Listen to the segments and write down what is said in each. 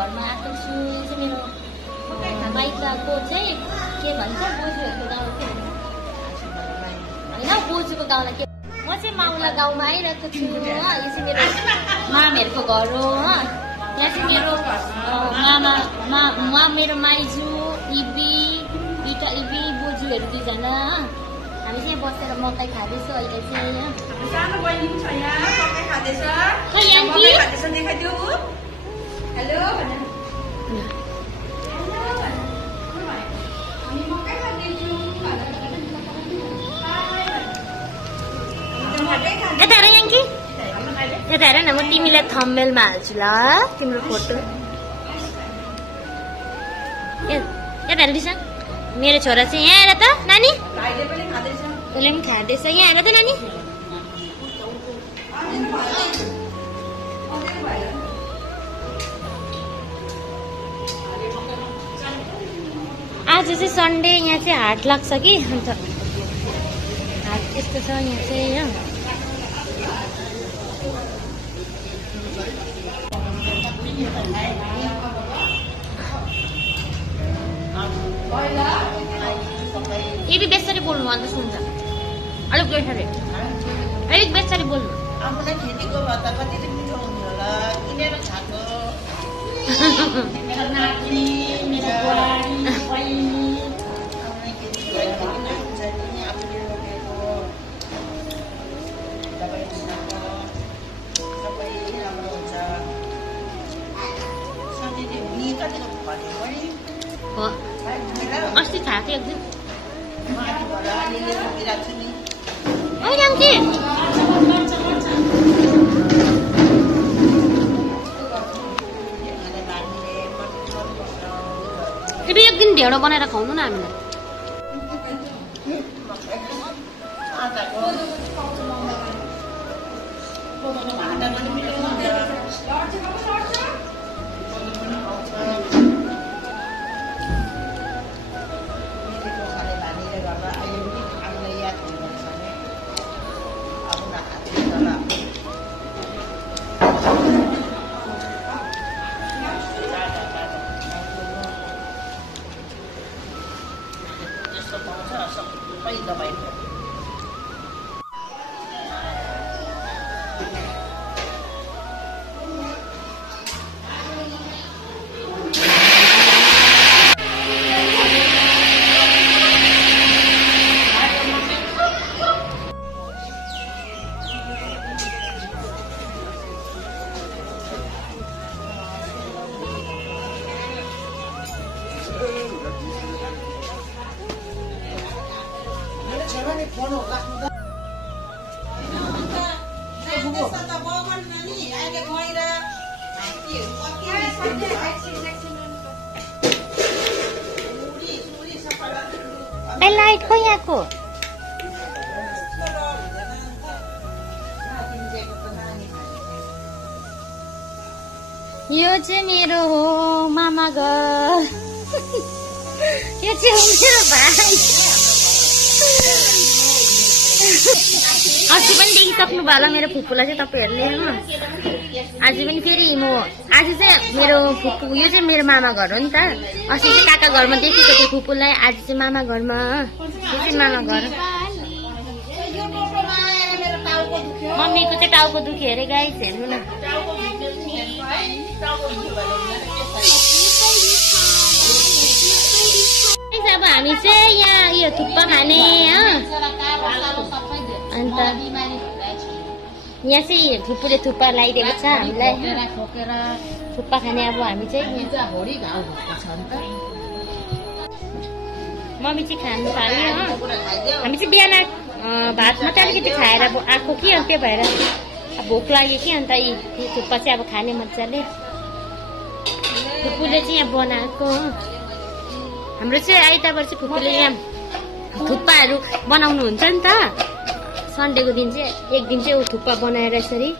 घरमा आएको छु। यो चाहिँ मेरो माइतको चाहिँ के भन्छ बोजूहरूको गाउँ के भन्छ होइन बोजूको गाउँलाई के म चाहिँ माउला गाउँमा आइरहेको छु। यो चाहिँ मेरो मामहरूको घर हो। यहाँ चाहिँ मेरो मेरो माइजू इबी बोजूहरू दुईजना हामी चाहिँ बसेर मकै खाँदैछौँ अहिले चाहिँ। सानो बहिनी पनि छ यहाँ मकै खाँदैछ। देखाइदिऊ। हेलो यता हेर याङ्की यता हेर न म तिमीलाई थम्बनेलमा हाल्छु ल तिम्रो फोटो। यता हेर दिशा मेरो छोरा चाहिँ यहाँ हेर त नानी उसले पनि खाँदैछ। यहाँ हेर त नानी आज चाहिँ सन्डे यहाँ चाहिँ हाट लाग्छ कि अन्त हाट यस्तो छ यहाँ चाहिँ होइन। ये भी बेसरी बोल्नु अन्त सुन्छ अलिक बेसरी बोल्नु। आफूलाई खेतीको भत्ता कति मिठो हुने होला किनेर खाएको। मेरो नाति मेरो बुहारी बहिनी आफूलाई खेती गरेको हुन्छ नि आफूले रोपेको दबाई सबै राम्रो हुन्छ। सधैँ भुइँ कतिको फल्यो बढी अस्ति खाएको एक दिन माथिबाट अलिअलि रोपिरहेको छु नि। एक दिन ढेँडो बनाएर खुवाउनु न हामीलाई। लाइट खोइ आएको यो चाहिँ मेरो हो मामा घर। यो चाहिँ मेरो भाइ अस्ति पनि देखिसक्नु भयो होला मेरो फुपूलाई चाहिँ तपाईँहरूले। आज पनि फेरि म आज चाहिँ मेरो फुपू यो चाहिँ मेरो मामा घर हो नि त। अस्ति चाहिँ काका घरमा देखेको थियो फुपूलाई आज चाहिँ मामा घरमा। यो चाहिँ मामा घर। मम्मीको चाहिँ टाउको दुख्यो अरे गाइस हेर्नु न। अब हामी चाहिँ यहाँ यो थुक्पा खाने अन्त यहाँ चाहिँ फुपूले थुक्पा लगाइदिएको छ हामीलाई थुक्पा खाने। अब हामी चाहिँ मम्मी चाहिँ खानु थाल्यो। हामी चाहिँ बिहान भात मात्रै अलिकति खाएर आएको कि अनि त्यही भएर भोक लाग्यो कि अन्त यी थुक्पा चाहिँ अब खाने मजाले। फुपूले चाहिँ यहाँ बनाएको। हाम्रो चाहिँ आइतबार चाहिँ फुपूले यहाँ थुक्पाहरू बनाउनुहुन्छ नि त। सन्डेको दिन चाहिँ एक दिन चाहिँ थुक्पा बनाएर यसरी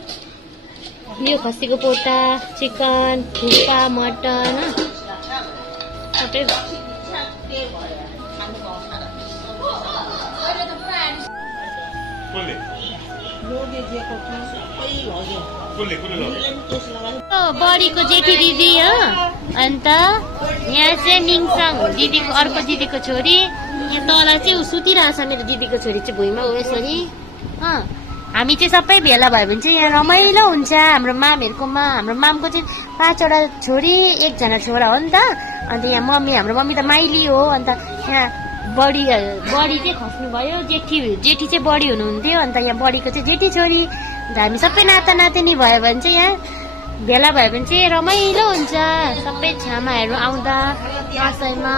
यो खसीको पोटा चिकन थुक्पा मटन सबै बडीको जेठी दिदी हो अन्त यहाँ चाहिँ मिङसाङ दिदीको अर्को दिदीको छोरी यहाँ तल चाहिँ ऊ सुतिरहेछ मेरो दिदीको छोरी चाहिँ भुइँमा हो यसरी हामी चाहिँ सबै भेला भयो भने चाहिँ यहाँ रमाइलो हुन्छ हाम्रो मामहरूकोमा हाम्रो मामको चाहिँ 5वटा छोरी 1जना छोरा हो नि त अन्त यहाँ मम्मी हाम्रो मम्मी त माइली हो अन्त यहाँ बडी चाहिँ खस्नु भयो जेठी चाहिँ बडी हुनुहुन्थ्यो अन्त यहाँ बडीको चाहिँ जेठी छोरी अन्त हामी सबै नाता नातिनी भयो भने चाहिँ यहाँ भेला भयो भने चाहिँ रमाइलो हुन्छ सबै छामाहरू आउँदा दसैँमा